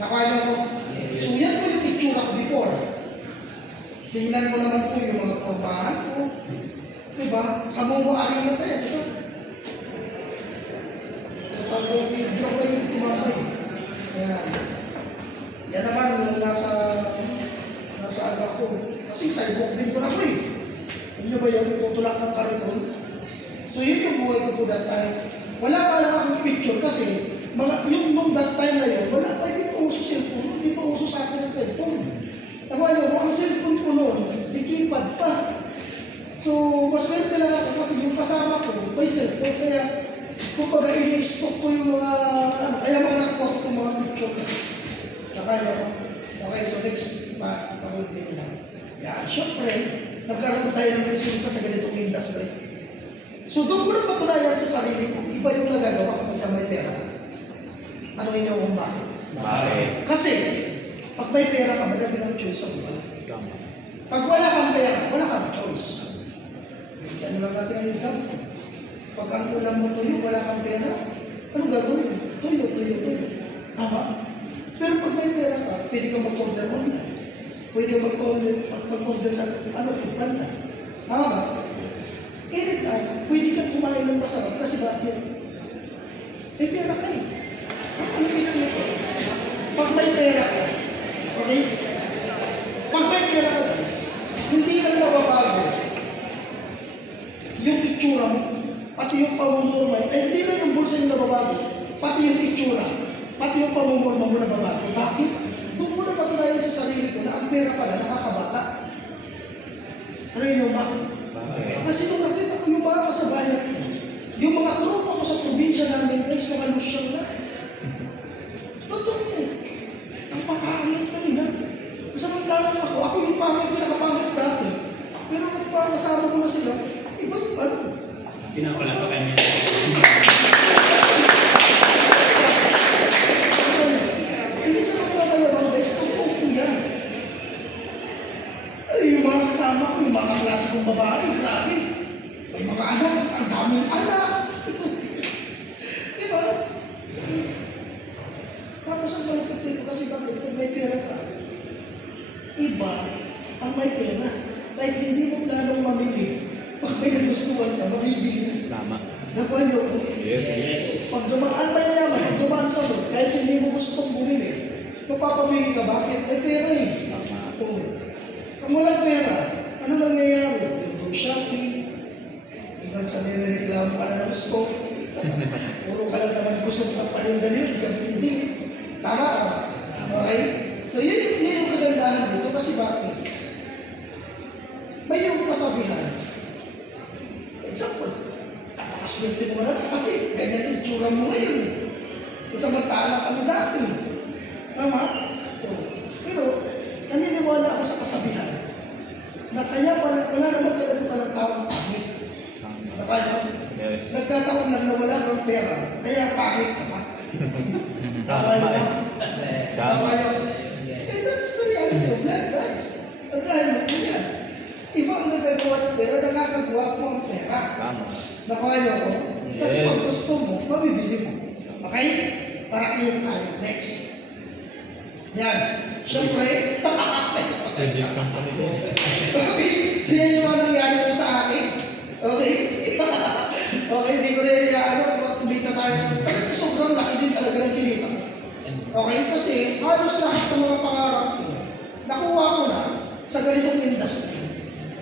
Nakaya ko. So yan po yung itsura ko before. Tingnan mo naman po yung mga kurbahan ko. Diba? Sa Mongo Arena pa yan, diba? Pag video ko yung tumambay. Yan. Yan naman yung nasa ano ko. Kasi sidewalk din ko na po eh. Alam nyo ba yun? Tutulak ng kariton. So yun yung buhay ko po that time. Wala pa lang akong picture kasi yung nung that time na yun, wala pa, hindi pa uso cellphone. Hindi pa uso sa akin ang cellphone. Nakuha nyo, ang cellphone ko noon, di keypad pa. So, mas swerte lang ako kasi yung kasama ko, may cellphone. Kaya, kumbaga, ini-stock ko yung mga, kaya mga nakuha ko itong mga picture. Nakaya ko. Okay, so next, pag-update lang. Yan, syempre, nagkaroon tayo ng resulta sa ganitong industry. So, doon ko na patunayan sa sarili ko, iba yung nagagawa kapag may pera. Tanungin niyo kung bakit. Kasi, pag may pera ka, madami kang choice sa buhay. Pag wala kang pera, wala kang choice. Diyan lang natin ang example. Pag ang ulam mo tuyo, wala kang pera, ano gagawin? Tuyo. Tama? Pero pag may pera ka, pwede kang mag-order online. Pwede kang mag-order sa pagpanda. Tama ba? Anytime, pwede kang kumain ng masarap kasi bakit? May pera ka eh. Ang alamit nito. Pag may pera ka, okay? Pag may pera ka guys, hindi lang mababago yung itsura mo, pati yung pamumurmay, hindi lang yung bulsa yung nababago, pati yung itsura, pati yung pamumurmay mo nababago. Bakit? Doon mo na patunayan sa sarili ko na ang pera pala nakakabata. Ano yun yung bakit? Kasi nung nakita ko yung mga kasabayan ko, yung mga tropa ko sa probinsya namin, guys, mga lusyang na. Totoo mo. Ang papangit kanina. Samantalang ako yung pangit, pinakapangit dati. Pero nung makasama ko na sila, iba yung ano. Pinapalapakan niya. Hindi sa mga mayaman, guys, totoo po yan. Yung mga kasama ko, yung mga klase kong babae, grabe. May mga anak, ang daming anak. Di ba? Tapos ang malapit nito kasi bakit pag may pera ka, iba ang may pera. Kahit hindi mo planong mamili, pag may nagustuhan ka, mabibili. Tama. Nakuha niyo ko? Yes. Pag dumaan mayayaman, pag dumaan sa mo, kahit hindi mo gustong bumili, mapapamili ka. Bakit? May pera eh. Tama. Oo. Kung walang pera, ano nangyayari? Yung do shopping, hanggang sa nirereklamo ka na ng stock, puro ka lang naman gusto ng paninda nila, hindi ka hindi. Tama ba? Okay? So yun yung kagandahan dito kasi bakit? May yung kasabihan. Example, napakaswerte mo na lang kasi ganyan yung itsura mo ngayon. Samantala ka mo dati. Tama? So, pero, naniniwala ako sa kasabihan na kaya wala naman talaga palang taong pangit. Na kaya, nagkataon lang na wala kang pera, kaya pangit ka pa. Tama yun. Tama yun. Eh, that's the reality of life, guys. At dahil mo po yan. Iba ang nagagawa ng pera, nakakagawa po ang pera. Nakuha niyo ako? Kasi pag gusto mo, mabibili mo. Okay? Para clear tayo. Next. Yan. Siyempre, okay, siya yung mga nangyari mo sa akin. Okay? Okay, hindi ko rin kumita tayo. Sobrang laki din talaga ng kinita ko. Okay, kasi halos lahat ng mga pangarap ko, nakuha ko na sa ganitong industry.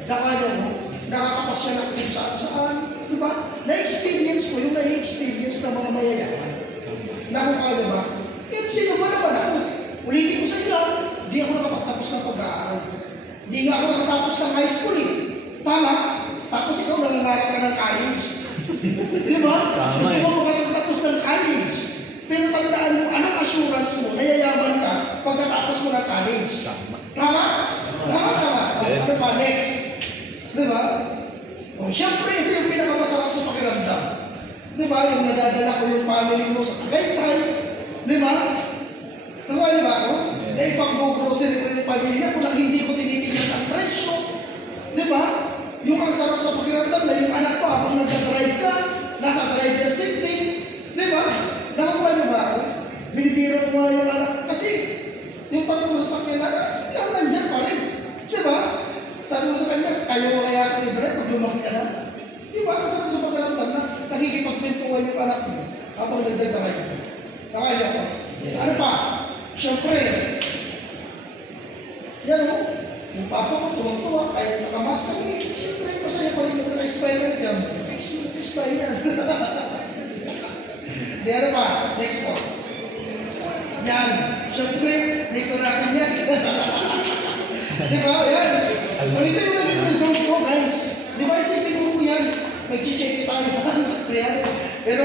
Nakaya mo, nakakapasya na kung saan-saan. Diba? Na-experience ko yung na-experience ng mga mayayaman. Nakakaya ba? Yan sino ba naman ako? Ulitin ko sa inyo, di ako nakapagtapos ng pag-aaral. Di nga ako nakatapos ng high school eh. Tama? Tapos ikaw nangangarap ka ng college. Di ba? Gusto mo makatapos ng college. Pero tandaan mo, anong assurance mo, nayayaman ka pagkatapos mo ng college. Tama? Tama. Yes. Ano pa? Next. Di ba? O, syempre, ito yung pinakamasarap sa pakiramdam. Di ba? Yung nadadala ko yung family ko sa Tagaytay. Di ba? Nakuha niyo ba ako? Yes. Na ipag-grocery ko yung pamilya ko lang hindi ko tinitingnan ang presyo. Di ba? Yung ang sarap sa pakiramdam na yung anak ko habang nagdadrive ka, nasa driver seat din. Di ba? Nakuha niyo ba ako? Binibira ko nga yung anak. Kasi kanya, yan nandyan pa rin. Diba? Sabi ko sa kanya, kaya mo kaya ako i-drive pag lumaki ka na? Diba? Kasi sa pagkaramdam na nakikipagpintuan yung anak mo habang nagdadakay ko. Nakaya ko. Ano pa? Siyempre, yan o, yung papa ko tuwang-tuwa, kahit nakamas kami, siyempre masaya pa rin naka-spy na yan. Spy yan. Di ano pa? Next po. Yan. Siyempre, next na natin yan. Di ba? Yan. So ito yung naging result ko, guys. Di ba? Isipin mo yan. Nag-check tayo sa 300. Pero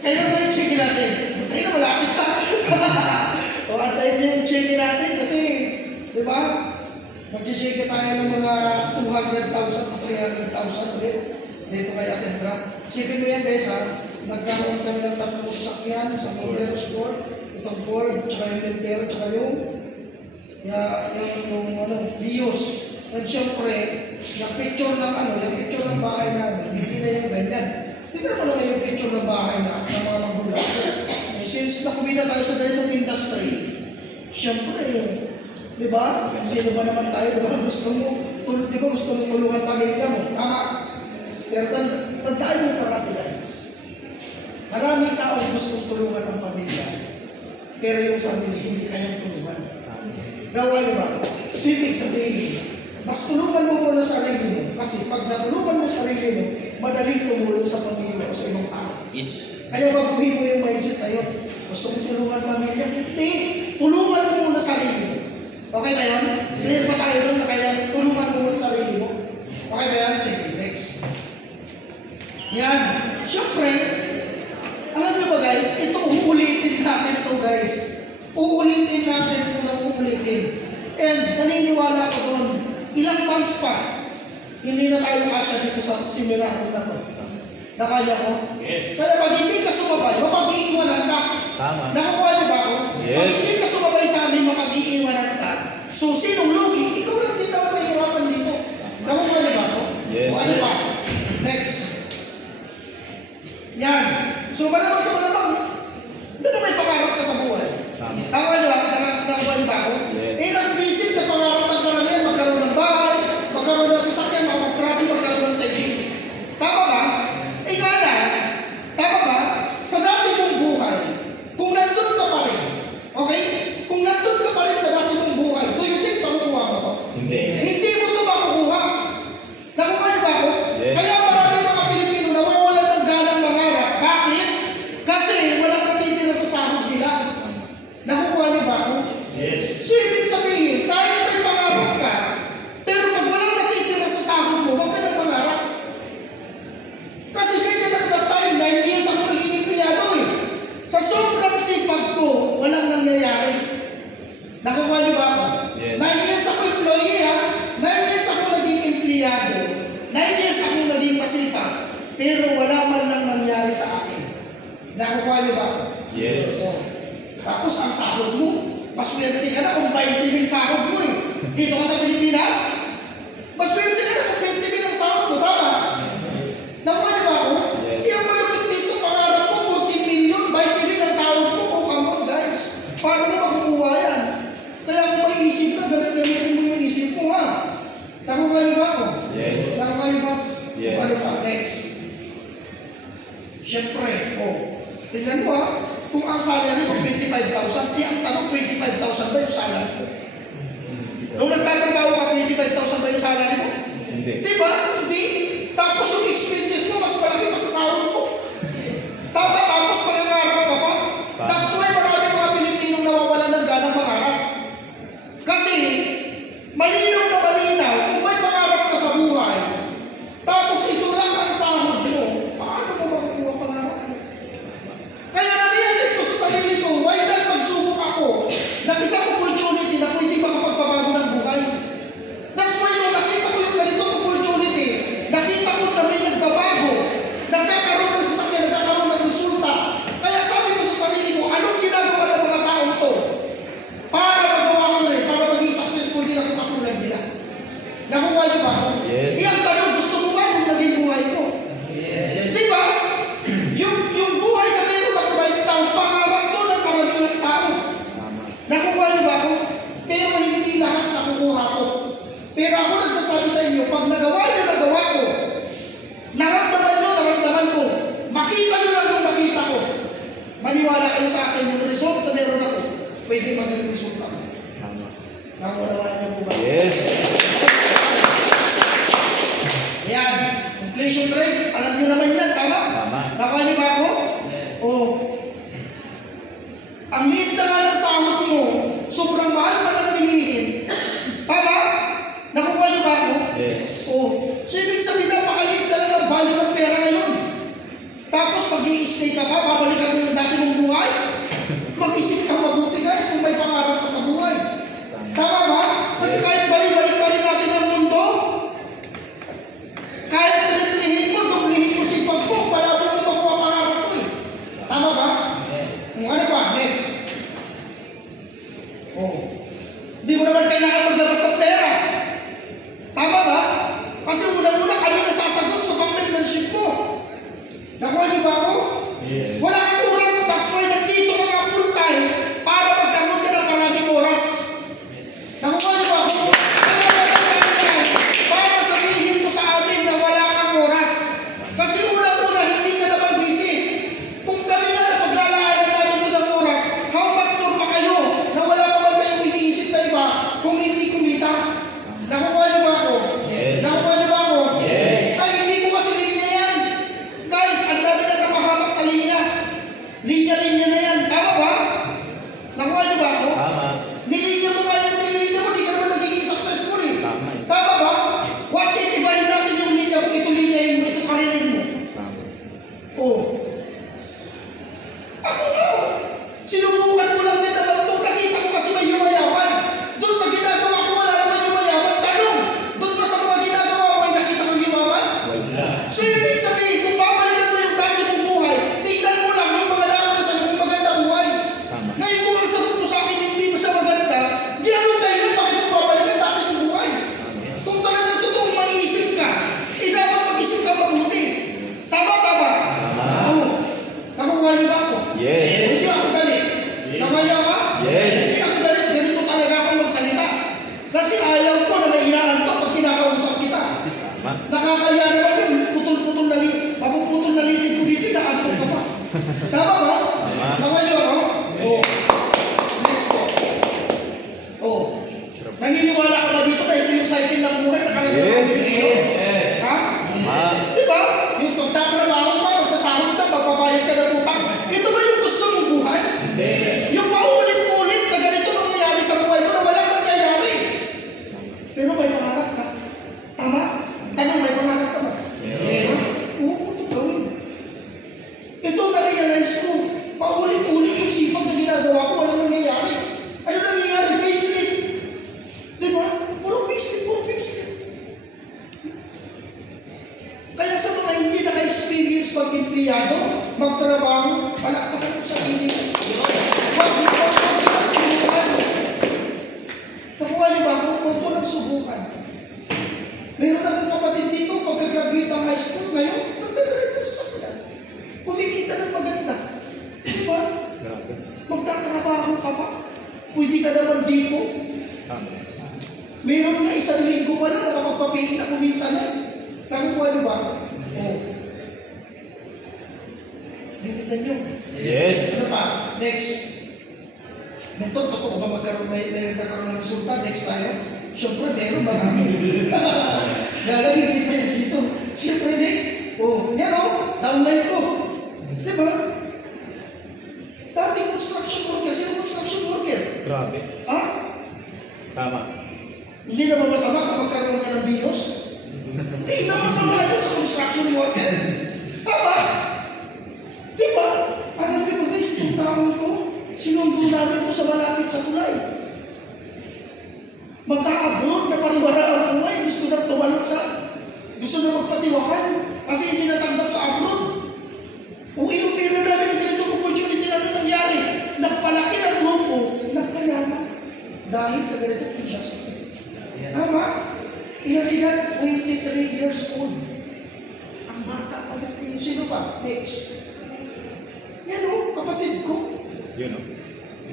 kailan ba yung check natin? Tayo na malapit na. O antayin niyo yung check natin kasi, di ba? Mag-check tayo ng mga 200,000 o 300,000 ulit dito kay Asentra. Isipin mo yan, guys, ha? Nagkaroon kami ng 3 sasakyan sa Montero Store. Itong Ford, tsaka yung Montero, tsaka yung Vios. At syempre, yung picture ng bahay namin, hindi na yung ganyan. Tignan mo naman yung picture ng bahay na ng mga magulang. Eh, since nakumita tayo sa ganitong industry, syempre, di ba? Sino ba naman tayo? Di ba gusto mo tulungan pamilya mo? Tama. Pero tandaan mo parati, guys. Maraming tao gustong tulungan ang pamilya. Pero yung sarili, hindi kayang tulungan. Gawa niyo ba? So, ibig sabihin, mas tulungan mo muna sarili mo. Kasi pag natulungan mo sarili mo, madaling tumulong sa pamilya o sa ibang tao. Yes. Kaya baguhin mo yung mindset na yun. Gusto mo tulungan pamilya? Hindi. Tulungan mo muna sarili mo. Okay ba yun? Clear ba tayo doon na kaya tulungan mo muna sarili mo? Okay ba yan? Sige, next. Yan. Siyempre, alam niyo ba guys, ito uulitin natin ito guys. Uulitin natin ito na uulitin. And naniniwala ko doon, ilang months pa, hindi na tayo kasya dito sa seminar na to. Nakaya ko? Yes. Kaya pag hindi ka sumabay, mapag-iiwanan ka. Tama. Nakukuha niyo ba ako? Yes. Pag hindi ka sumabay sa amin, mapag-iiwanan ka. So, sinong lugi? Ikaw lang din naman mahirapan dito. Nakukuha niyo ba ako? Yes. O ano pa? Next. Yan. So, malamang sa malamang, hindi na may pangarap ka sa buhay. Tama. Tama niyo ba? Nakukuha niyo ba ako? Yes. Eh, nag-visit na pangarap ng karamihan, magkaroon ng bahay, magkaroon ng sasakyan, mapag-travel, magkaroon ng savings. Tama ba? Eh nga na, tama ba? Sa dati mong buhay, kung nandun ka pa rin, okay? Kung nandun ka pa rin sa dati mong buhay, do you think makukuha mo to? Hindi. Hindi mo ito makukuha. Nakukuha niyo ba ako? Yes. Kaya maraming mga Pilipino nawawalan ng ganang mangarap. Bakit? Kasi walang natitira sa sahod nila. Nakukuha niyo ba ako? Yes. So, ibig sabihin, kahit may pangarap ka, pero pag walang natitira sa sahod mo, huwag ka nang mangarap. Kasi ganyan ang that time, 9 years ako naging empleyado eh. Sa sobrang sipag ko, walang nangyayari. Nakukuha niyo ba ako? Yes. 9 years ako employee ha. 9 years ako naging empleyado. 9 years ako naging masipag. Pero wala man lang nangyari sa akin. Nakukuha niyo ba ako? Yes. So, tapos ang sahod mo, maswerte ka na kung 20,000 sahod mo eh. Dito ka sa Pilipinas, maswerte ka na kung 20,000 ang sahod mo, tama? Nakuha niyo ba ako? Yes. Kaya malapit dito, pangarap mo, 14 million, 20,000 ang sahod mo, oh come on guys. Paano mo makukuha yan? Kaya kung may isip ka, gamitin mo yung isip mo ha. Nakuha niyo ba ako? Yes. Nakuha niyo ba? Yes. Ano pa? Next. Siyempre, tingnan mo ha, kung ang salary mo 25,000, ang tanong 25,000 ba yung salary mo? Nung nagtatrabaho ka, 25,000 ba yung salary mo? Hindi. Diba? Hindi. Tapos yung expenses mo, mas malaki pa sa sahod mo. Tama, tapos pangangarap ka pa. That's why marami mga Pilipinong nawawalan ng ganang mangarap. Kasi, malinaw na malinaw, kung may pangarap ka sa buhay, tapos ito lang ang sahod mo, paano mo makukuha pangarap mo? Kaya na-realize ko sa sarili ko, why not magsubok ako ng isang opportunity na pwede makapagpabago ng buhay? That's why nung nakita ko yung ganitong opportunity, nakita ko na may nagbabago, nagkakaroon ng sasakyan, nagkakaroon ng resulta. Kaya sabi ko sa sarili ko, anong ginagawa ng mga taong to? Para magawa ko rin, para maging successful din ako katulad nila. Nakuha niyo ba ako? Yes. Ang tanong, gusto mo ba yung naging buhay ko? Yes. Di ba? Yung buhay na meron ako right now, pangarap to ng karamihan tao. Tama. Nakukuha niyo ba ako? Pero pwede maging resulta. Tama. Nakuha niyo po ba? Yes. Ayan, inflation rate, alam niyo naman yan, tama? Tama. Nakuha niyo ba ako? Yes. Oo. Ang liit na nga ng sahod mo, sobrang mahal pa ng bilihin. Tama? Nakuha niyo ba ako? Yes. Oo. So, ibig sabihin, napakaliit na lang ang value ng pera ngayon. Tapos, mag-i-stay ka pa, babalikan mo yung dati mong buhay. Mag-isip ka mabuti, guys, kung may pangarap ka sa buhay. Tama ba? Kasi kahit balik-balik pa rin natin ang mundo, kahit triplihin mo, dublihin mo si pagpok, wala mo makuha pangarap ko eh. Tama ba? Yes. Ano ba? Next. Oh. Hindi mo naman kailangan maglabas ng pera. Tama ba? Kasi una-una kami nasasagot sa pang-membership mo. Nakuha niyo ba ako? Yes. Wala kang oras. That's why nandito ka nga full time para magkaroon ka ng maraming oras. Nakuha niyo ba ako? Para sabihin mo sa akin na wala kang oras. Kasi una-una hindi ka naman busy. Kung kami nga na paglalaanan namin ito ng oras, how much more pa kayo na wala pa ba kayong iniisip na iba kung hindi kumita? Nakuha niyo ba ako? Yes. Nakuha niyo ba ako? Yes. Ay, hindi ko kasi linya yan. Guys, ang dami na napahamak sa linya. Linya-linya na yan. Tama ba? Nakuha niyo ba ako? Tama. Nilinya mo nga yung nilinya mo, di ka naman nagiging successful eh. Tama. Tama ba? Yes. What if ibahin natin yung linya mo, ito linyahin mo, ito karirin mo? Tama. Oh. Ako nga. Sinubukan ko lang din naman ito. Nakita ko kasi may yumayaman. Doon sa ginagawa ko, wala naman yumayaman. Tanong, doon pa sa mga ginagawa mo, ay nakita ko yumaman? Wala. So, ibig sabihin, kung babalikan mo yung dati mong buhay, tingnan mo lang yung mga laro na sa'yo kung maganda buhay. Tama. Ngayon kung ang sagot mo sa akin, hindi mo siya maganda, di ano tayo lang, bakit mo babalikan dati mong buhay? Yes. Kung talagang totoong maiisip ka, dapat mag-isip ka mabuti. Tama? Tama. Oo. Nakuha niyo ba ako? Yes. Hindi ako galit. Namaya ka? Yes. Hindi ako galit. Ganito talaga ako magsalita. Kasi ayaw ko na may inaantok pag kinakausap kita. Tama. Nakakaya naman yun. Putol-putol na mapuputol na litin ko dito, inaantok ka pa. Tama ba? Tama. Nakuha niyo ako? Oo. Next po. Oo. Naniniwala ka ba dito na ito yung cycle ng buhay na kaya Yes. Yes. Ha? Tama. Di ba? Yung pagtatrabaho ka, masasahod ka, magbabayad ka ng utang. Ito ba yung gusto mong buhay? Hindi. Yung paulit-ulit na ganito mangyayari sa buhay mo na wala kang nangyayari. Pero may pangarap ka. Tama? Tanong, may pangarap ka ba? Yes. Oo, ito gawin. Ito na-realize ko. Paulit-ulit yung sipag na ginagawa ko, walang nangyayari. Ano nangyayari? Payslip. Di ba? Puro payslip, puro payslip. Kaya sa mga hindi naka-experience pag-empleyado, magtrabaho, palakpakan mo sa sarili. Huwag mo nang subukan. Nakuha niyo ba? Huwag mo nang subukan. Meron akong kapatid dito, pagka-graduate ang high school, ngayon, nagdadrive na sa sakyan. Kumikita ng maganda. Di ba? Grabe. Magtatrabaho ka pa. Pwede ka naman dito. Tama. Meron nga 1 linggo pa lang, nakapagpapiin na kumita na. Nakukuha niyo ba? Oo. Dinignan niyo. Yes. Ano pa? Next. Mentor, totoo ba may nagkakaroon ng resulta? Next tayo? Siyempre, meron ba kami? Gano'n, hindi pa yan dito. Siyempre, next. Oh, yan o, downline ko. Di ba? Dating construction worker, sino construction worker? Grabe. Ha? Tama. Hindi naman masama kung magkaroon ka ng BIOS? Hindi na masama yun sa construction worker. Tama? Di ba? Alam niyo ba guys, itong taong to, sinundo namin to sa malapit sa tulay. Magka-abroad na pariwara ang buhay, gusto na tumalon gusto na magpatiwakan kasi hindi natanggap sa abroad. Kung inupira namin ang ganitong opportunity na nangyari, nagpalaki ng grupo, nagpayaman dahil sa ganitong industry. Tama? Ilang edad? 23 years old. Ang bata pa natin. Sino pa? Next. Yan o, kapatid ko. Yun o.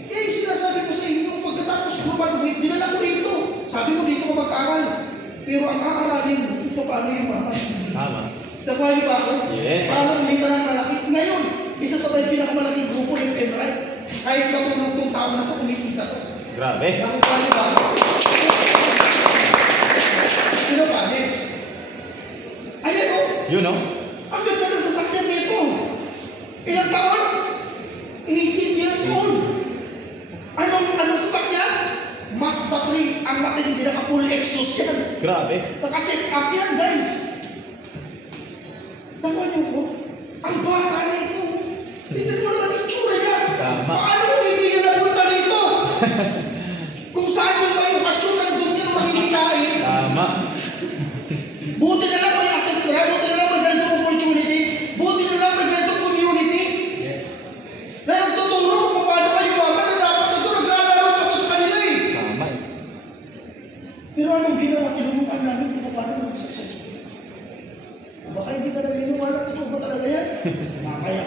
Eh, sinasabi ko sa inyo, pagkatapos global weight, dinala ko rito. Sabi ko dito ko mag-aral. Pero ang aaralin mo, ito paano yung mga. Tama. Nakuha niyo ba ako? Yes. Paano kumita ng malaki? Ngayon, isa sa may pinakamalaking grupo yung Penrite. Kahit matulog tong tao na ito, kumikita Grabe. Nakuha niyo ba? Sino pa? Next. Ayan o. Yun, no? Ang ganda ng sasakyan nito. Ilang taon? 18 years old. Anong sasakyan? Mazda 3. Ang matindi na full exhaust yan. Grabe. Nakaset up yan, guys. Tawa niyo po. Ang bata nito. Tingnan mo naman yung tsura niya. Tama. Paano hindi niya napunta rito? Kung saan yung may okasyon, nandun yan makikikain. Tama. Buti na lang may asset ko na, buti na lang may ganitong opportunity, buti na lang may ganitong community Yes. na nagtuturo kung paano kayo mama na dapat ito, naglalaro pa ito sa kanila eh. Tama eh. Pero anong ginawa, tinuruan namin kung paano maging successful. O baka hindi ka naniniwala, totoo ba talaga yan? Mamaya,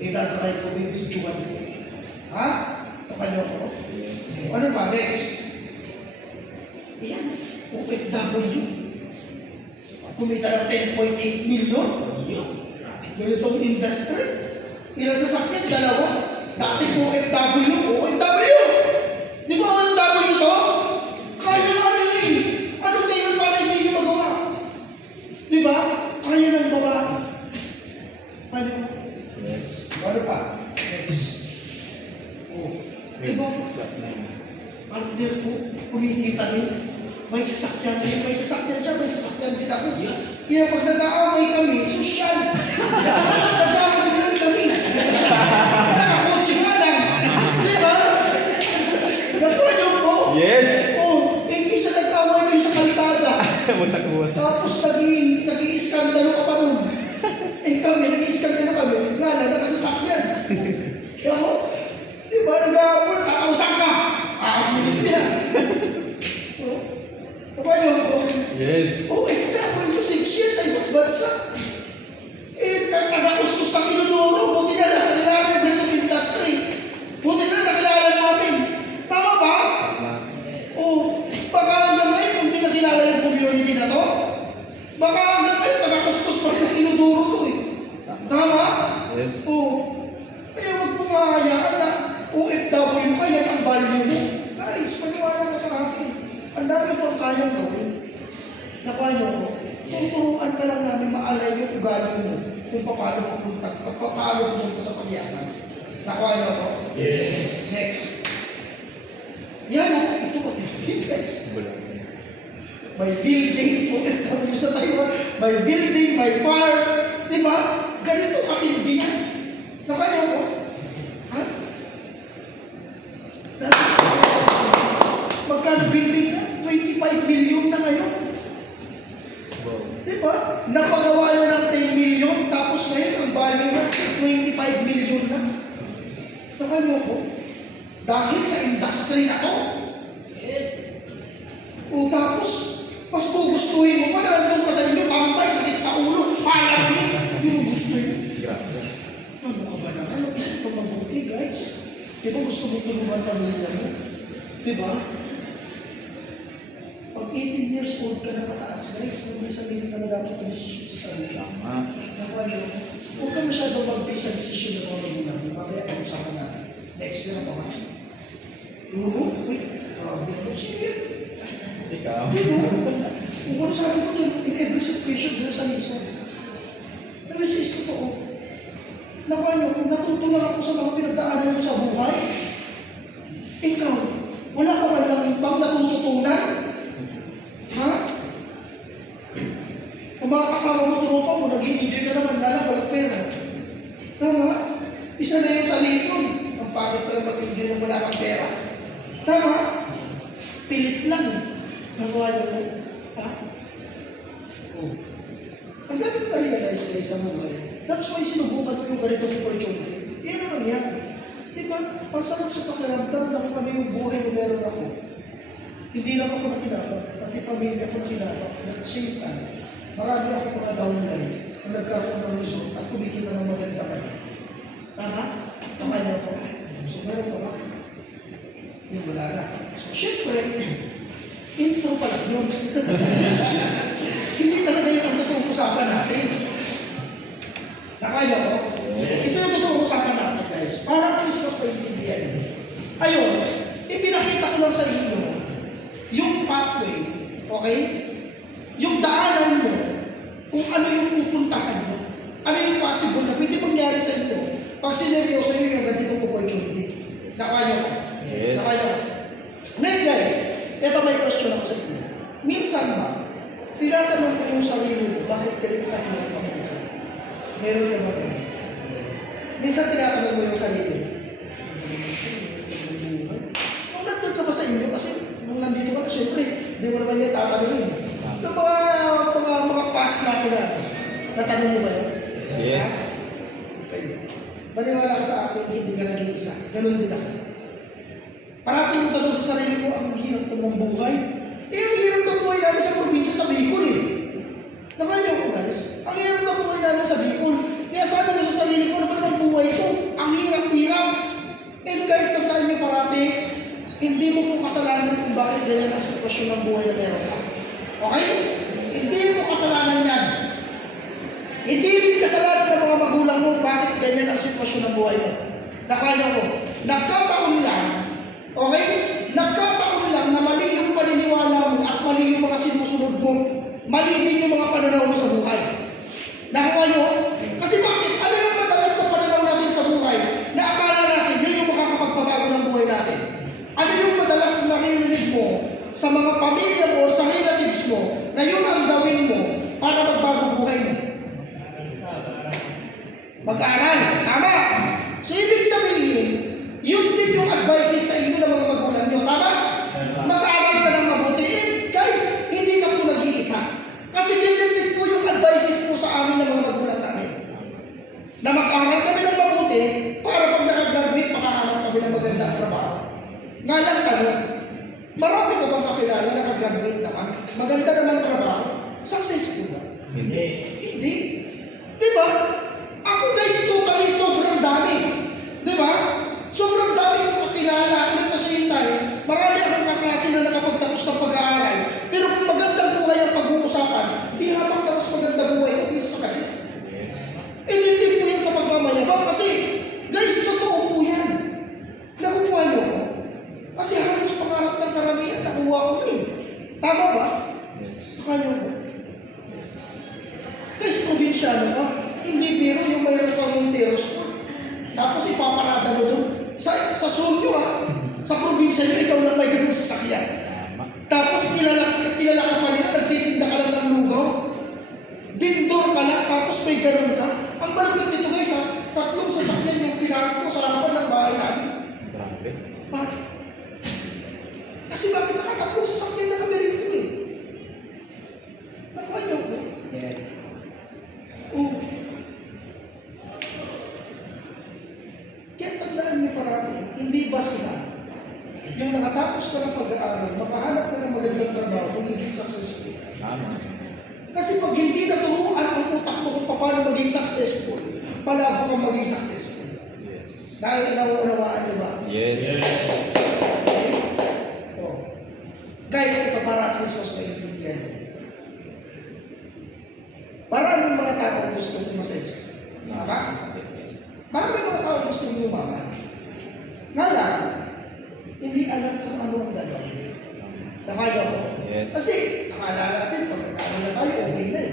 itatry ko yung videoan ko. Ha? O kanyo ko? Yes. Ano ba, next? Ayan, OFW. Kumita ng 10.8 million. Ganitong industry. Ilang sasakyan? Dalawa. Dati OFW. OFW! Di ba OFW to? Kaya nga nila eh. Anong tingin para hindi nyo magawa? Di ba? Kaya ng babae. Kaya. Yes. Ano pa? Next. Oh. Di ba? Partner ko, kumikita rin. May sasakyan rin. May sasakyan siya, may sasakyan din ako. Kaya pag nag-aaway kami, sosyal. Nag-aaway din kami. Nakakotse nga lang. Di ba? Nakuha niyo po? Yes. Oh, eh, kisa nag-aaway kayo sa kalsada. Matakbuhan. Tapos nag-i-iskandalo ka pa nun. Eh kami, nag-i-iskandalo kami. Lala, nakasasakyan. Kaya mo, di ba, nag-aaway, kakausan ka. Amulit niya. Paano? Yes. Oh, eh, dapat 6 years sa ibang bansa. Eh, nag-akustos ng inodoro. Buti na lang, nakilala ng ganitong industry. Buti na lang, nakilala namin. Tama ba? Tama. Oh, baka hanggang ngayon, kung di nakilala yung community na to, baka hanggang ngayon, nag-akustos pa rin ng inodoro to eh. Tama? Yes. Oh, kaya huwag mong mahayaan na OFW ka, yan ang value mo. Guys, paniwala ka sa akin. Ang dami pang kayang gawin. Nakuha niyo ko. Tuturuan ka lang namin maalay yung ugali mo kung paano pumunta sa pagyaman. Nakuha niyo ko? Yes. Next. Yan o. Ito ko. Guys. May building. OFW sa Taiwan. May building, may farm. Di ba? Ganito katindi yan. Nakuha niyo ko? Ha? Magkano building na? 25 million na ngayon. Wow. Diba? Napagawa na ng 10 million, tapos ngayon ang value na 25 million na. Nakano ko? Dahil sa industry na to. Yes. O tapos, mas gugustuhin mo pa na nandun ka sa inyo, tambay, sakit sa ulo, palamin. Hindi mo gusto yun. Grabe. Ano ka ba naman? Mag-isip ka mabuti, guys. Diba gusto mo tulungan pamilya mo? Diba? Pag 18 years old ka na pataas, guys, kung may sarili ka na dapat desisyon sa sarili. Tama. Nakuha niyo, huwag ka masyadong mag-base sa desisyon ng mga magulang. Mamaya pag-usapan natin. Next na pa nga. Lulu, wait, grabe na sino yan? Ikaw. Kung ano sabi ko dyan, in every situation, there's a reason. There's is totoo. Nakuha niyo, kung natutunan ako sa mga pinagdaanan mo sa buhay, ikaw, wala ka man lang bang natututunan? Ha? Kung mga kasama mo tropa mo, nag-i-enjoy ka naman, lala, walang pera. Tama? Isa na yun sa lesson. Ang pagod pa lang mag-enjoy na wala kang pera. Tama? Pilit lang. Nakuha niyo mo. Ha? Oh. Ang gabi ko na-realize kayo sa buhay. That's why sinubukan ko yung ganitong opportunity. Yan ang nangyari. Diba? Ang sarap sa pakiramdam na kung ano yung buhay na meron ako. Hindi lang ako nakinabang, pati pamilya ko nakinabang. At the same time, marami ako mga downline na nagkaroon ng result at kumikita ng maganda kayo. Tama? Tama niya ako. So, meron pa ba? Yung wala na. So, syempre, intro pa lang yun. Hindi talaga yun ang totoong usapan natin. Nakaya ko? Ito yung totoong usapan natin, guys. Parang Christmas pa yung Ayun, ipinakita ko lang sa inyo yung pathway, okay? Yung daanan mo, kung ano yung pupuntahan mo, ano yung possible na pwede mangyari sa inyo pag sineryoso nyo yung ganitong opportunity. Nakuha nyo ko? Yes. Nakuha nyo ko? Ngayon guys, ito may question ako sa inyo. Minsan ba, tinatanong mo yung sarili mo, bakit ganito ka hirap ang buhay? Meron ka ba kayo? Minsan tinatanong mo yung sarili mo. Nung nandun ka ba sa inyo? Kasi nung nandito ka na, syempre, hindi mo naman yan tatanungin. Yung mga past natin na, natanong mo ba yun? Yes. Okay. Maniwala ka sa akin, hindi ka nag-iisa. Ganun din ako. Parating mo tanong sa sarili mo, ang hirap ng buhay. Ang hirap ng buhay namin sa probinsya sa Bicol eh. Nakanya ko guys, ang hirap ng buhay namin sa Bicol. Kaya sabi ko sa sarili ko, ano ba naman buhay ko? Ang hirap-hirap. And guys, tandaan niyo parati, hindi mo po kasalanan kung bakit ganyan ang sitwasyon ng buhay na meron ka. Okay? Hindi mo kasalanan yan. Hindi rin kasalanan ng mga magulang mo bakit ganyan ang sitwasyon ng buhay mo. Nakanya ko, nagkataon lang, okay? Nagkataon lang na mali yung paniniwala mo at mali yung mga sinusunod mo. Mali din yung mga pananaw mo sa buhay. Nakuha nyo? Kasi bakit? Ano yung madalas na pananaw natin sa buhay na akala natin yun yung makakapagpabago ng buhay natin? Ano yung madalas na naririnig mo sa mga pamilya mo o sa relatives mo na yun ang gawin mo para magbago buhay mo? Mag-aaral. Tama. So, ibig sabihin, yun din yung advices sa inyo ng mga magulang nyo. Tama? Mag-aaral ka ng mabuti. Guys, hindi ka po nag-iisa. Kasi ganyan din po yung advices po sa amin ng mga magulang namin. Na mag-aaral kami ng mabuti para pag nakagraduate, makahanap kami ng magandang trabaho. Nga lang tanong, marami ka bang kakilala na nakagraduate naman? Maganda naman trabaho? Successful ba? Hindi. Hindi. Diba? Ako guys, totally sobrang dami. Diba? Sobrang dami kong kakilala. And at the same time, marami akong kaklase na nakapagtapos ng pag-aaral. Pero kung magandang buhay ang pag-uusapan, di hamak na mas magandang buhay ko kaysa sa kanila. Yes. Eh, hindi po yan sa pagmamayabang. Kasi, guys, totoo po yan. Nakukuha nyo ko. Kasi halos pangarap ng karamihan, nakuha ko eh. Tama ba? Yes. Nakuha nyo ko. Guys, probinsyano ka. Hindi biro yung mayroon kang Monteros ko. Tapos ipaparada mo doon. Sa Sonyo ha. Sa probinsya nyo, ikaw lang may ganun sasakyan. Tapos kilala ka pa nila, nagtitinda ka lang ng lugaw. Bindor ka lang, tapos may ganun ka. Ang malapit dito guys ha, 3 sasakyan yung pinako ko sa harapan ng bahay namin. Grabe. Bakit? Kasi bakit naka-3 sasakyan na kami rito eh? Nakuha niyo ko? Yes. Oo. Kaya tandaan niyo parati, hindi ba sila yung nakatapos ka ng pag-aaral, makahanap ka ng magandang trabaho, magiging successful. Tama. Kasi pag hindi naturuan ang utak mo kung paano maging successful, palabo kang maging successful. Yes. Dahil nauunawaan niyo ba? Yes. Okay? Oh. Guys, ito para at least mas maintindihan. Maraming mga tao gusto umasenso. Tama? Yes. Maraming mga tao gusto umaman. Nga lang, hindi alam kung ano ang gagawin. Nakaya ko. Yes. Kasi akala natin pag nag-aaral na tayo, okay na eh.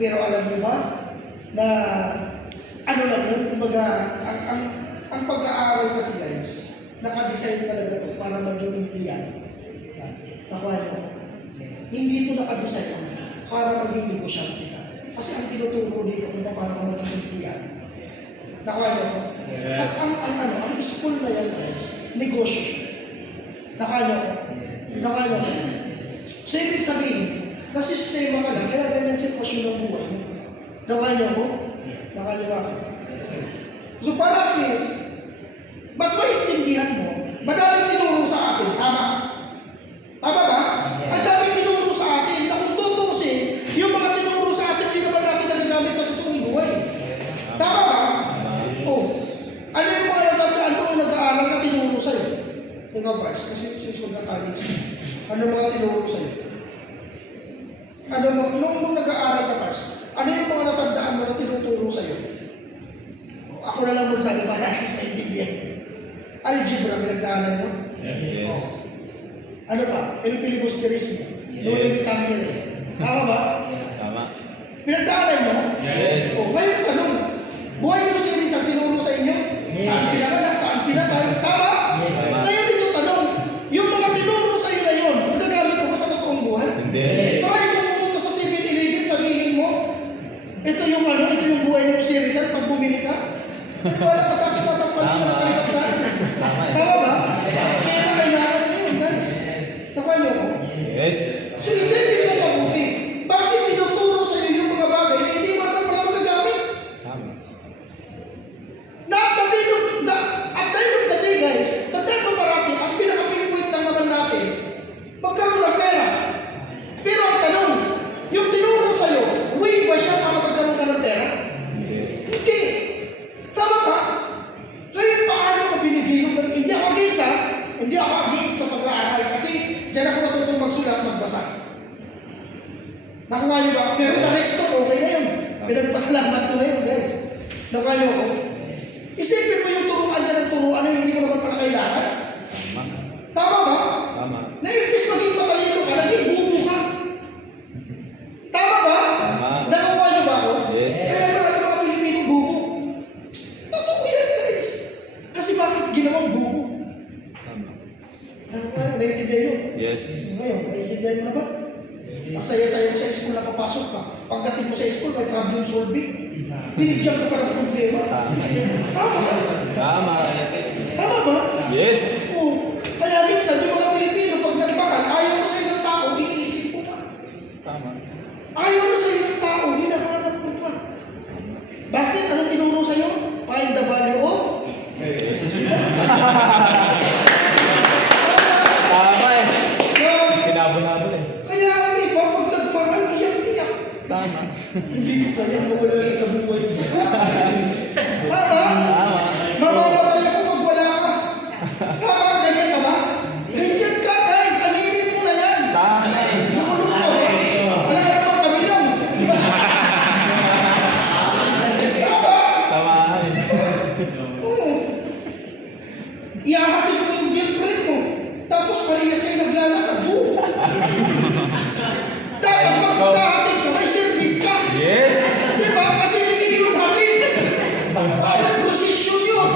Pero alam mo ba na ano lang yun, kumbaga, ang pag-aaral kasi guys, nakadesign talaga to para maging empleyado. Nakaya ko. Hindi ito nakadesign para maging negosyante ka. Kasi ang tinuturo dito kung paano ka maging empleyado. Nakaya ko. Yes. At ang school na yan guys, negosyo siya. Nakaya ko. Nakaya ko. So, ibig sabihin, na sistema ka lang, kaya ganyan sitwasyon ng buhay mo. Nakaya ko? Nakaya ba ako? Okay. So, para at least, mas maintindihan mo, madaming tinuro sa atin, tama? Tama ba? Ang daming tinuro sa atin, na kung tutusin, yung mga tinuro sa atin, hindi naman natin nagagamit sa totoong buhay. Tama ba? Oh. Ano yung mga natandaan mo nung nag-aaral ka tinuro sa'yo? Ikaw, Bars, kasi susunod na college. Ano mga tinuro sa'yo? Ano nung nag-aaral ka, Bars, ano yung mga natandaan mo na tinuturo sa'yo? Ako na lang magsabi para at least maintindihan. Algebra, pinagdaanan mo? Yes. Ano pa? Filibusterismo. Nuling Yes. samire. Tama ba? Tama. Pinagdaanan nyo? Yes. O, ngayon tanong. Buhay nyo series ang tinuro sa inyo? Saan pinaganak? Saan pinatay? Tama? Tama. Ngayon ito tanong. Yung mga tinuro sa iyo na yun, magagamit mo ba sa totoong buhay? Hindi. Try mo pumunta sa 7-Eleven, sabihin mo, ito yung buhay nyo series at pag bumili ka, wala ka sa akin sasakpan mo na talagang ka. Tama eh. Tama ba? Pero kailangan ngayon, guys. Nakuha nyo ko? Yes. So isipin mo mabuti. Bakit tinuturo sa iyo yung mga bagay na hindi mo naman pala magagamit? Tama. Na at the end of the day, guys, the time of marami, ang pinaka-pinpoint ng naman natin, magkaroon ng pera. Pero ang tanong, yung tinuro sa iyo, way ba siya para magkaroon ka ng pera? Hindi. Hindi. Tama ba? Ngayon, paano ka binigilog ng... Hindi ako against, ha? Hindi ako against sa pag-aaral kasi dyan ako natutong magsulat, magbasa. Nakuha niyo ba? Pero the rest of okay na yun. Pinagpasalamat ko na yun, guys. Nakuha niyo ako? Isipin mo yung turuan niya ng turuan na hindi mo naman pala kailangan. Tama. Tama ba? Tama. Na imbis maging matalino ka, naging bubo ka. Tama ba? Tama. Nakuha niyo ba ako? Yes. Kaya marami mga Pilipino bubo. Totoo yan, guys. Kasi bakit ginawang bubo? Tama. Naiintindihan yun? Yes. Ngayon, naiintindihan mo na ba? Ang saya-saya mo sa school na papasok ka. Pagdating mo sa school, may problem solving. Binigyan ka pa ng problema. Tama. Tama ba? Tama. Tama ba? Yes. Oo. Kaya minsan, yung mga Pilipino, pag nagmahal, ayaw na sa ng tao, iniisip mo pa. Tama. Ayaw na sa ng tao, hinahanap mo pa. Bakit? Anong tinuro sa'yo? Find the value of? Tama eh. Yung Pinabunado eh. kaya ang iba, pag nagmahal, iyak-iyak. Tama. Hindi ko kaya mawala rin sa buhay. Tama? Tama. Mamamatay ako pag wala ka. Tama, ganyan ka ba? Ganyan ka, guys. Aminin mo na yan. Tama. Nakulong ka ba? Wala ka naman kami lang. Tama? Tama eh. Oo. Ihahatid mo yung girlfriend mo. Tapos parehas kayo naglalakad. Oo. Dapat magkakahatid ka, may service ka. Yes. Di ba? Kasi hindi yung hatid. Ang posisyon yun.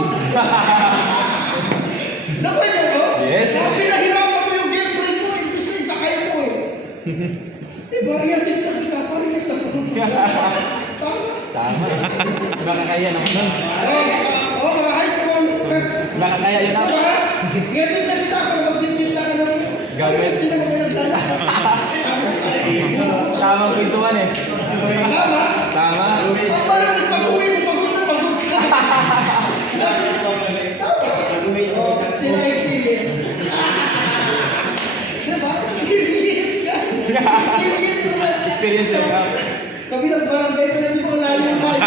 Nakuha niyo ko? Yes. Ang pinahirapan mo yung girlfriend mo, imbis na isakay mo eh. Di ba? Ihatid na kita, parehas sa Tama? Tama. Nakakaya naman nun. Oo, mga high school. Nakakaya yun ako. Diba? Ihatid na kita kung magbibit na ka ng parehas din naman kayo naglalakad. Tamang pintuan eh. Tama? Tama. Ang malamit pag-uwi mo, pagod na pagod ka. Kasi, tama. Sila experience. Diba? Experience, guys. Experience mo yan. Experience eh. Kabilang barangay ko na dito layo yung bahay.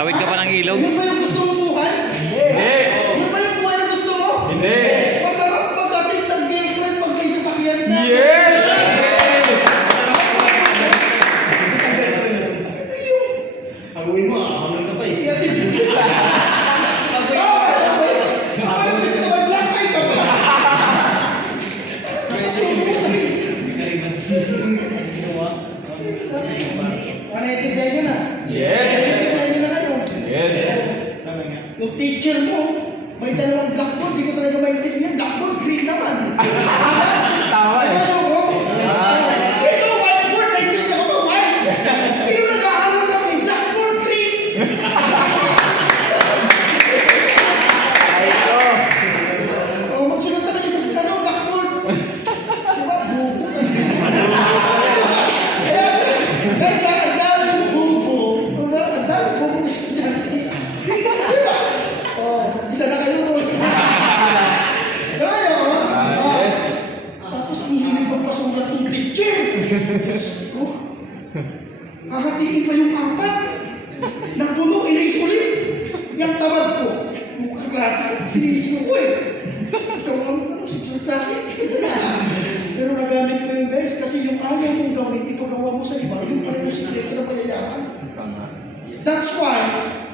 Tawid ka pa ng ilog? Yun ba yung gusto mong buhay? Hindi. Yun ba yung buhay na gusto mo? Hindi. Masarap pagdating ng girlfriend pag may sasakyan ka. Yes! Ihatid kita. Parang gusto mo, black eye ka ba? Kasi buhay. Naiintindihan nyo na? Yes. Naiintindihan nyo na kayo? Yes. Yung teacher mo, may dalawang blackboard, di ko talaga maintindihan. Blackboard, green naman. Tama eh. Ano ko? Ito, whiteboard, naintindihan ko ba white? Pero nag-aaral kami, blackboard, green. Ay ko. O, magsulat na kayo sa blackboard. Diba? Bubo. Kaya, guys, ang daming bubo. Ang daming bubo ng estudyante. Diba? O, isa na kayo. Diba yun? Yes. Tapos ang hilig magpasulat ng teacher. Diyos ko. Hahatiin pa yung apat. Nang puno, erase ulit. Yung tamad ko. Yung kaklase, sinisino ko eh. Ikaw ang susunod sa akin. Pero nagamit ko yun guys, kasi yung ayaw mong gawin, ipagawa mo sa iba, yung pala yung sikreto na mayayaman. Tama. That's why,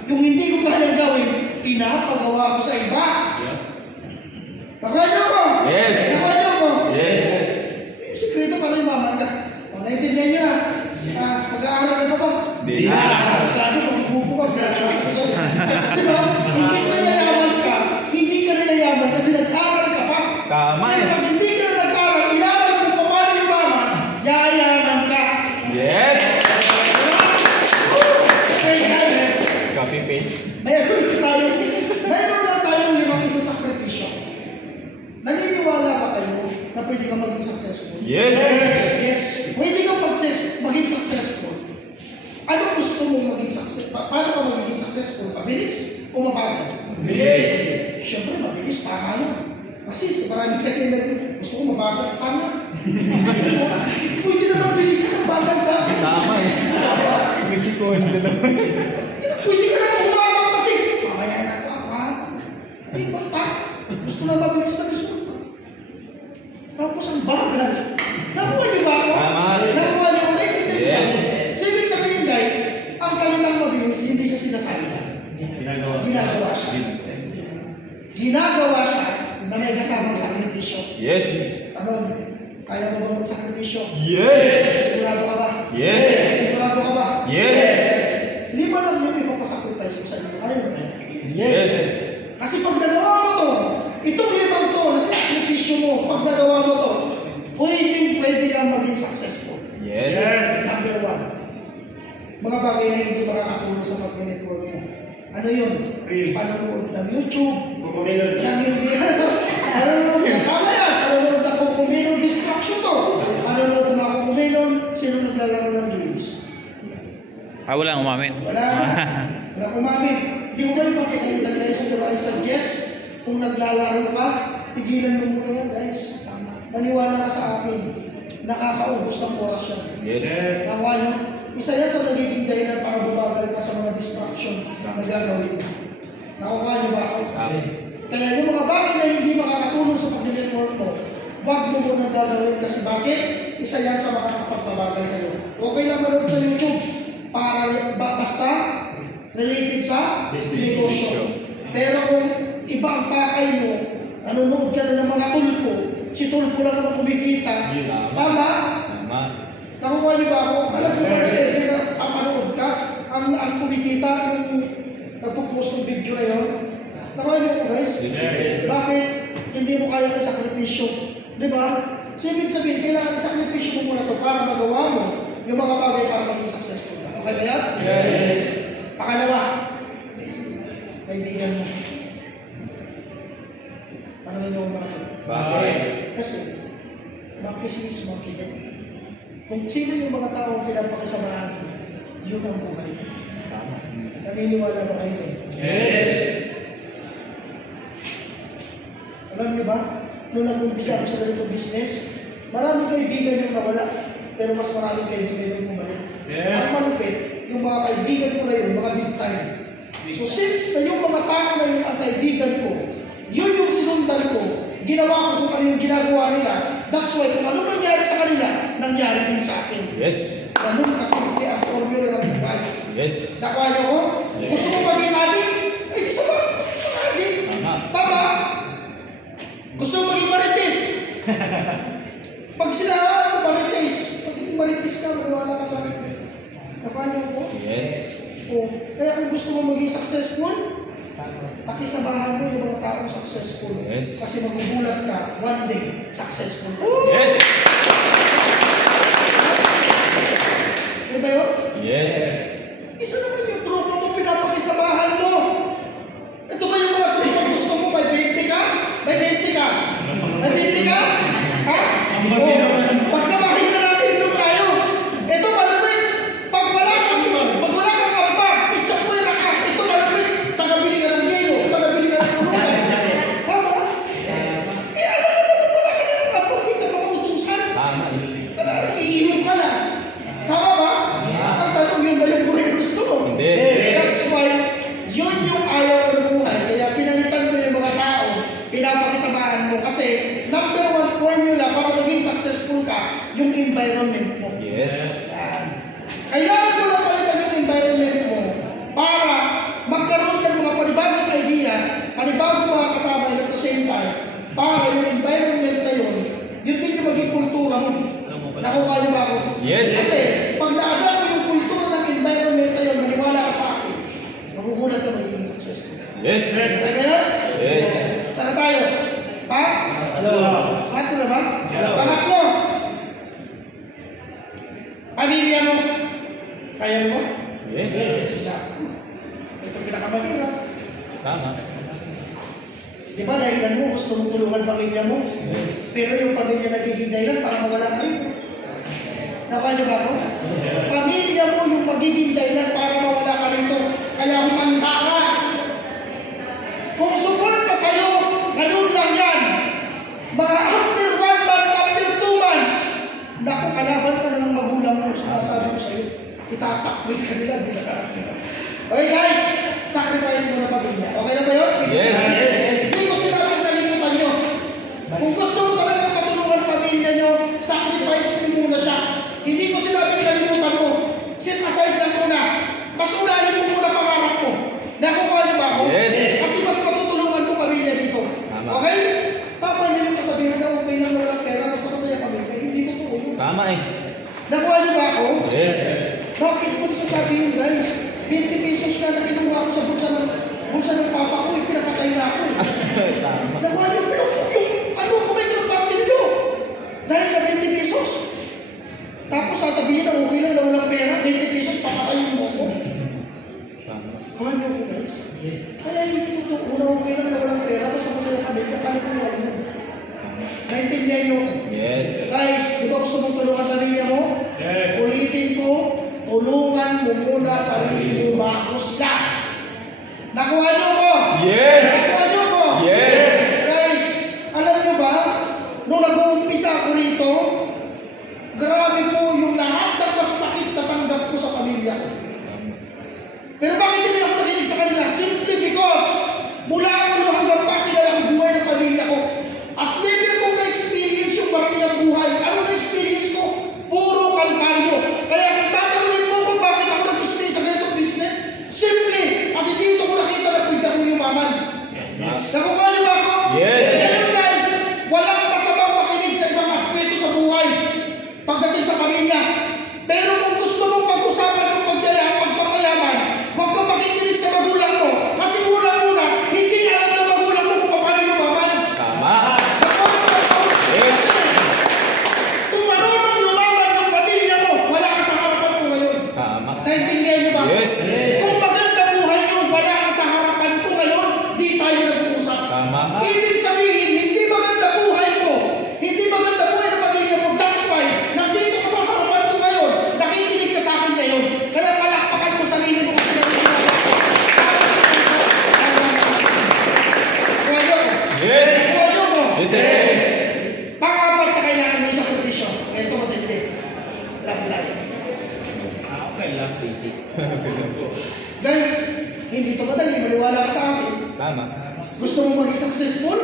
yung hindi ko kayang gawin, pinapagawa ko sa iba. Nakuha niyo ko? Yes. Nakuha niyo ko? Yes. Sikreto ka rin maman ka. O, naintindihan niyo na. Pag-aaral ka pa ba? Di na. Kano, magbubo ka sa Diba? Imbis na yayaman ka, hindi ka na yayaman kasi nag-aral ka pa. Tama Pero eh. pag hindi ka na nag-aral, inaral kung paano yumaman, yayaman ka. Yes. Okay guys, Copy paste. mayroon lang tayong 5 isasakripisyo. Naniniwala ba kayo na pwede kang maging successful? Yes. Yes, pwede kang maging successful. Ano gusto mong maging successful? Paano ka magiging successful? Mabilis o mabagal? Yes. Siyempre, mabilis. Tama yun. Kasi sa marami kasi na gusto ko mabagal. Tama. Pwede naman bilisan ang bagal ba? Tama eh. Kasi ko hindi na. Pwede ka naman humagal kasi mamaya na ako. Hindi ba gusto na mabilis na gusto ko. Tapos ang bagal. Nakuha niyo ba ako? Tama. Nakuha niyo ko. Yes. So, ibig sabihin guys, ang salitang mabilis, hindi siya sinasalita. Ginagawa siya. Ginagawa siya na may kasamang sakripisyo. Yes. Tanong, kaya mo ba magsakripisyo? Yes. Sigurado ka ba? Yes. Sigurado ka ba? Yes. Hindi ba lang yung ipapasacrifice mo sa inyo? Kaya mo kaya? Yes. Kasi pag nagawa mo to, itong 5 to na sakripisyo mo, pag nagawa mo to, pwede kang maging successful. Yes. Number 1. Mga bagay na hindi makakatulong sa pag-network mo. Ano yun? Reels. Panonood ng YouTube. Kukuminon Nang hindi panonood ng tama yan. Panonood ng kukuminon. Distraction to. Panonood ng mga kukuminon. Sino naglalaro ng games? Wala umamin. Wala na. Wala kumamin. Di ko ba ipapakalitan guys sa mga suggest kung naglalaro ka, tigilan mo muna yan guys. Maniwala ka sa akin. Nakakaubos ng oras yan. Yes. Nakuha nyo? Isa yan sa nagiging dahilan para bumagal ka sa mga distraction na gagawin mo. Nakuha nyo ba ako? Kaya yung mga bagay na hindi makakatulong sa pag-network mo, wag mo munang gagawin kasi bakit? Isa yan sa makakapagpabagal sa'yo. Okay lang manood sa YouTube para basta related sa negosyo. Pero kung iba ang pakay mo, nanonood ka na ng mga tulpo, si tulpo lang naman kumikita, tama? Tama. Nakuha niyo ba ako? Alam mo ba kasi ang manood ka, ang kumikita, yung nagpo-post ng video na yun? Nakuha niyo ako guys? Yes. Bakit hindi mo kaya ng sakripisyo? Di ba? So ibig sabihin, kailangan sakripisyo mo muna to para magawa mo yung mga bagay para maging successful ka. Okay ba yan? Yes. Pangalawa, kaibigan mo. Tanungin mo bakit? Bakit? Kasi, makismis, makikita. Kung sino yung mga tao ang pinapakisamahan mo, yun ang buhay mo. Tama. Naniniwala ba kayo doon? Yes. Alam niyo ba, nung nag-umpisa ako sa ganitong business, maraming kaibigan yung nawala, pero mas maraming kaibigan yung bumalik. Yes. Ang malupit, yung mga kaibigan ko na yun, mga big time. So since na yung mga tao na yun ang kaibigan ko, yun yung sinundan ko, ginawa ko kung ano yung ginagawa nila, that's why kung anong nangyari sa kanila, nangyari din sa akin. Yes. Ganun kasimple ang formula ng buhay. Yes. Nakuha niyo ko? Yes. Gusto mo maging adik? Ay, gusto mo maging adik. Tama. Tama? Gusto mo maging marites? Pag sinahan mo marites, maging marites ka, maniwala ka sa akin. Nakuha niyo ko? Yes. O, kaya kung gusto mo maging successful, pakisabahan mo yung mga taong successful. Yes. Kasi magugulat ka, one day, successful ka. Yes. Ano ba yun? Yes. Isa naman yung tropa mo, pinapakisabahan mo. Ito ba yung mga tropa gusto mo, may 20 ka? May 20 ka? May 20 ka? Ha? O, pagsamahin na natin nung tayo. Ito malapit. Pag wala kang ambag, itsapuera ka. Ito malapit. Tagabili ka ng yelo, tagabili ka ng tulungan. Tama? Eh, alam mo naman wala ka na ng ambag, hindi ka pa mautusan. Tama. Kailangan iinom ka lang. Tama ba? Ang tanong yun ba yung buhay na gusto mo? Hindi. That's why, yun yung ayaw ko ng buhay. Kaya pinalitan ko yung mga tao, pinapakisamahan mo. Kasi, number 1 formula para maging successful ka, yung environment mo. Yes. Yan. Kailangan mo lang palitan yung environment mo para magkaroon ka ng mga panibagong idea, panibagong mga kasama at the same time, para Nakuha niyo ba ako? Yes. Kasi pag na-adapt mo yung kultura ng environment na yun, maniwala ka sa akin, magugulat ka magiging successful. Yes. Kaya? Yes. Sana tayo? Ha? Pangatlo na ba? Pangatlo. Pamilya mo. Kaya mo? Yes. Ito pinakamahirap. Tama. Di ba dahilan mo, gusto mong tulungan pamilya mo? Yes. Pero yung pamilya nagiging dahilan para mawala kayo. Nakuha niyo ba ako? Pamilya mo yung magiging dahilan para mawala ka rito. Kaya humanda ka. Kung support pa sa'yo, ganun lang yan. Mga after 1 month, after 2 months, naku, kalaban ka na ng magulang mo. Sinasabi ko sa'yo, itatakwit ka nila, di nakarap nila. Okay guys, sacrifice mo na pamilya. Okay na ba yun? Yes. Hindi ko sinabing kalimutan nyo. Kung gusto mo talagang patulungan ang pamilya nyo, sacrifice mo muna siya. Hindi ko sinabing kalimutan mo. Set aside lang muna. Mas unahin mo muna pangarap mo. Nakukuha niyo ba ako? Yes. Kasi mas matutulungan mo pamilya dito. Tama. Okay? Tama niyo yung kasabihan na okay lang walang pera, basta masaya pamilya. Hindi totoo yun. Tama eh. Nakuha niyo ba ako? Yes. Bakit ko nasasabihin guys? 20 pesos na kinuha ko sa bulsa ng papa ko, pinapatay na ako eh. Tama. Nakuha niyo, ano ko may kinapaktilyo? Dahil sa 20 pesos. Tapos sasabihin na okay lang na walang pera, 20 pesos, papatayin mo ko. Tama. Mahal niyo ko guys. Kaya hindi totoo na okay lang na walang pera, basta masaya kami, kakalukuhan mo. Naintindihan niyo? Yes. Guys, di ba gusto mong tulungan pamilya mo? Yes. Ulitin ko, tulungan mo muna sarili mo bago sila. Nakuha niyo ko? Yes. Nakuha niyo ko? Yes. Guys, alam niyo ba, nung nag-uumpisa ako rito, grabe po yung lahat ng masasakit na tanggap ko sa pamilya ko. Pero bakit hindi ako nakinig sa kanila? Simply because mula ako noong hanggang pa kilala ang buhay ng pamilya ko. At never kong na-experience yung maraming buhay. Ano na-experience ko? Puro kalbaryo. Kaya kung tatanungin mo kung bakit ako nag-stay sa ganitong business, simply kasi dito ko nakita na pwede akong yumaman. Nakukuha niyo ba ako? Yes. Kaya guys, walang masamang makinig sa ibang aspeto sa buhay pagdating sa pamilya. Pero kung gusto mong pag-usapan ng pagpapayaman, huwag kang makikinig sa magulang mo. Kasi una-una, hindi alam ng magulang mo kung paano yumaman. Tama. Yes. Kung marunong yumaman ng pamilya mo, wala ka sa harapan ko ngayon. Tama. Naintindihan niyo ba? Yes. Kung maganda buhay niyo, wala ka sa harapan ko ngayon, di tayo nag-uusap. Tama. Ibig sabihin, hindi maganda buhay mo. Hindi maganda buhay ng pamilya mo. That's why, nandito ka sa harapan ko ngayon. Nakikinig ka sa akin ngayon. Kaya palakpakan mo sarili mo kasi nagsisimula ko. Kuwayo. Yes. Kuwayo mo. Yes, sir. Pang-apat na kailangan mo sa kondisyon. Ito matindi. Love life. Okay lang, basic. Guys, hindi ito madali. Maniwala ka sa akin. Tama. Gusto mo maging successful?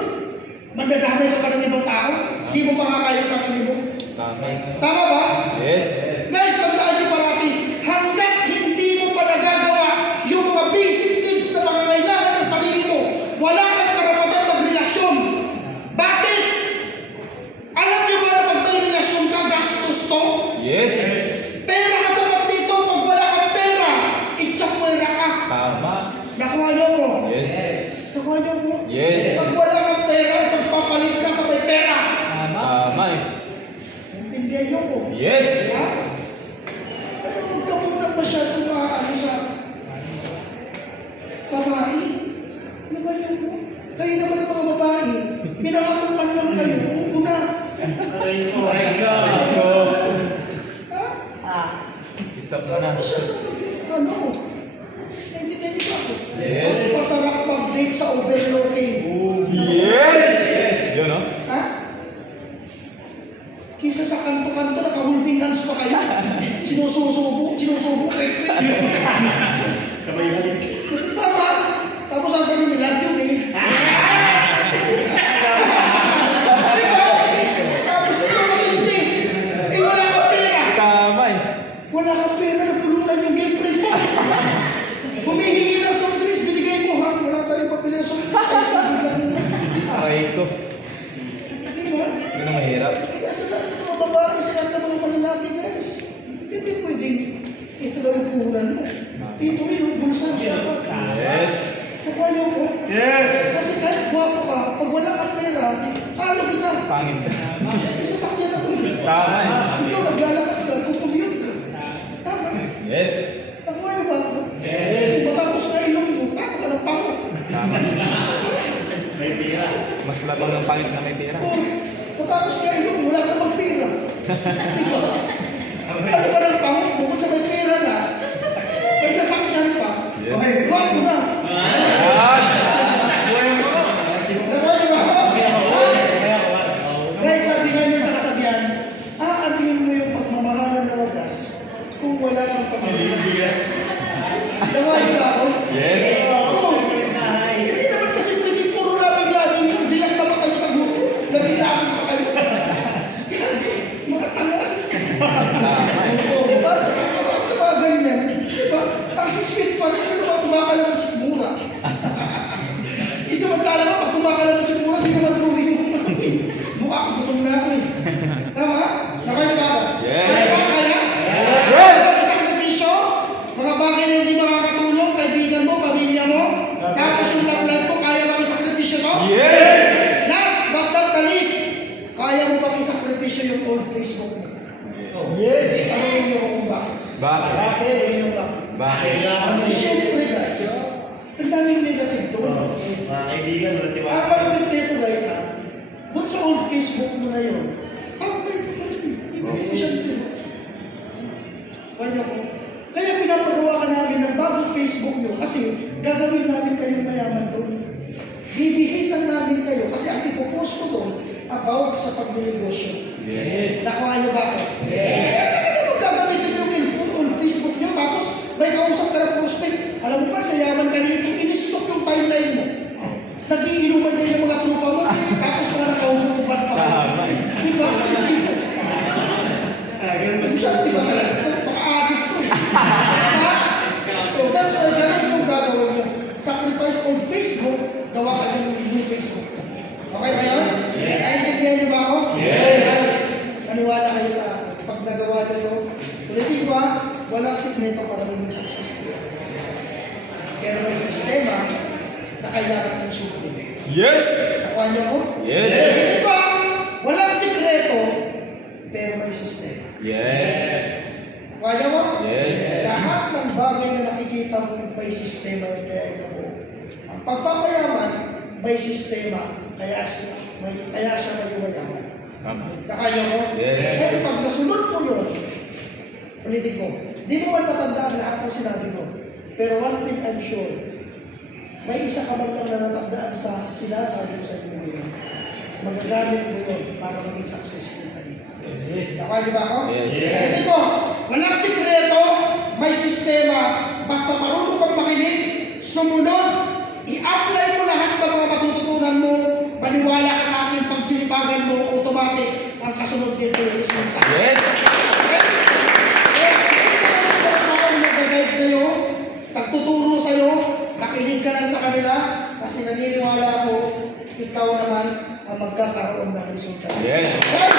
Mandadamay ka pa ng ibang tao? Di mo pa nga kaya sa sarili mo? Tama. Tama ba? Yes. Guys, tandaan niyo parati, hanggat hindi mo pa nagagawa yung mga basic needs na pangangailangan ng sarili mo, wala kang karapatan magrelasyon. Bakit? Alam niyo ba na pag may relasyon ka, gastos to? Yes. Pera ka dapat dito, pag wala kang pera, itsakwera ka. Tama. Nakuha niyo ko? Yes. Nakuha niyo ko? Yes. Pag wala kang pera, pagpapalit ka sa may pera. Tama eh. Intindihan niyo ko? Yes. Ha? Kaya huwag ka muna masyadong maaano sa babae. Naman niyo po. Kayo naman ang mga babae. Pinangakukan lang kayo. Una. Ha? Stop mo na. Ano? Naintindihan niyo ba ako? Yes. Mas masarap mag-date sa overlooking. Yes. Yun, no? Ha? Kisa sa kanto-kanto, naka-holding hands pa kayo. Sinusubo, kwek-kwek. Sabay balik. Tama. Tapos sasabihin nila, love you, babe. Diba? Tapos ito matindi. Eh, wala kang pera. Tama eh. Wala kang pera, nagpulunan yung girlfriend mo. Humihingi ng soft drinks, binigay mo, ha? Wala tayong pabili ng soft drinks. Ay, sabi lang. Aray ko. Diba? Yun ang mahirap. Kaya sa lahat ng mga babae, sa lahat ng mga malalaki, guys, hindi pwedeng ito lang yung puhunan mo. Ito rin yung bulsa. Yes. Nakuha niyo ko? Yes! Kasi kahit guwapo ka, pag wala kang pera, talo kita. Pangit. Isasakyan ako eh. Tama eh. Ikaw naglalakad ka, kukumute ka. Tama. Yes. Nakuha niyo ba ako? Yes. Kung matapos ka ilong mo, tama ka ng pango. Tama. May pira. Mas labang ng pangit na may pera. Kung matapos ka ilong mo, wala ka mang pera. Diba? Ano ka ng pango? Bukod sa may pera na, may sasakyan pa. Yes. Okay, guwapo na. Yan. Nakuha niyo ba ako? Guys, sabihan niyo sa kasabihan, aabingin mo yung pagmamahalan ng wagas kung wala kang pamamahalan. Nakuha niyo ba ako? Yes. Oo. Hindi naman kasi pwede puro labing-labing yung dilag naman kayo sa guto. Nagilapin pa kayo. Mga tanga. Tama eh. Diba? Nakakawag sa mga ganyan. Diba? Ang sisweet pa rin, pero pag kumakala mo si Mura. Isamantala ka, pag kumakala mo si Mura, di naman drawing yung kapatid. Mukha ko, gutom na ako eh. Tama? Nakaya ba ako? Yes. Kaya ba? Kaya? Yes. Sa sakripisyo, mga bagay na hindi makakatulong, kaibigan mo, pamilya mo, tapos yung love mo, kaya ba isakripisyo to? Yes. Last but not the least, kaya mo bang isakripisyo yung old Facebook mo? Yes! Ano yung bakit? Bakit? Ano yung bakit? Bakit? Kasi syempre guys, ang daming negative doon. Mga kaibigan, walang Ang tiwala. malapit nito guys ha, doon sa old Facebook mo na yun, hindi ko siya dito. Kaya ko. Kaya pinapagawa ka namin ng bagong Facebook nyo kasi gagawin namin kayong mayaman doon. Bibihisan namin kayo kasi ang ipopost ko doon about sa pagnegosyo. Yes. Nakuha niyo ba ako? Yes. Kaya mo gagamitin yung old Facebook nyo tapos may kausap ka ng prospect. Alam mo ba, sa yaman ka nito, in-stop yung timeline mo. Nagiinuman kayo ng mga trupa mo, tapos mga nakahumutupan pa kayo. Tama eh. Di ba? Hindi ko. Ganun ba? Siya, di ba talaga? Ito, baka-addict ko eh. Diba? So, that's why ganun yung gagawin mo. Sacrifice on Facebook, gawa ka ng new Facebook. Okay ba yun? Yes. Naintindihan niyo ba ako? Yes. Guys, maniwala kayo sa akin. Pag nagawa niyo, ulitin ko ha, walang sikreto para maging successful. Pero may sistema na kailangan yung sundin. Yes. Nakuha niyo ako? Yes. Ulitin ko ha, walang sikreto, pero may sistema. Yes. Nakuha niyo ako? Yes. Lahat ng bagay na nakikita mo may sistema yung kaya ito mo. Ang pagpapayaman, may sistema, kaya siya may mayaman. Tama. Nakaya ko? Yes. Pero pag nasunod mo yun, ulitin ko, di mo man matandaan lahat ng sinabi ko. Pero one thing I'm sure, may isa ka man lang na natandaan sa sinasabi ko sa inyo ngayon. Magagamit mo yun para maging successful ka dito. Yes. Nakaya ba ako? Yes. Ulitin ko, walang sikreto, may sistema, basta marunong kang makinig, sumunod, i-apply mo lahat ng mga matututunan mo, paniwala ka sa akin, pag sinipagan mo, automatic, ang kasunod nito is mental. Yes. Nag-guide sa'yo, nagtuturo sa'yo, nakinig ka lang sa kanila, kasi naniniwala ako, ikaw naman ang magkakaroon ng resulta. Yes. Kaya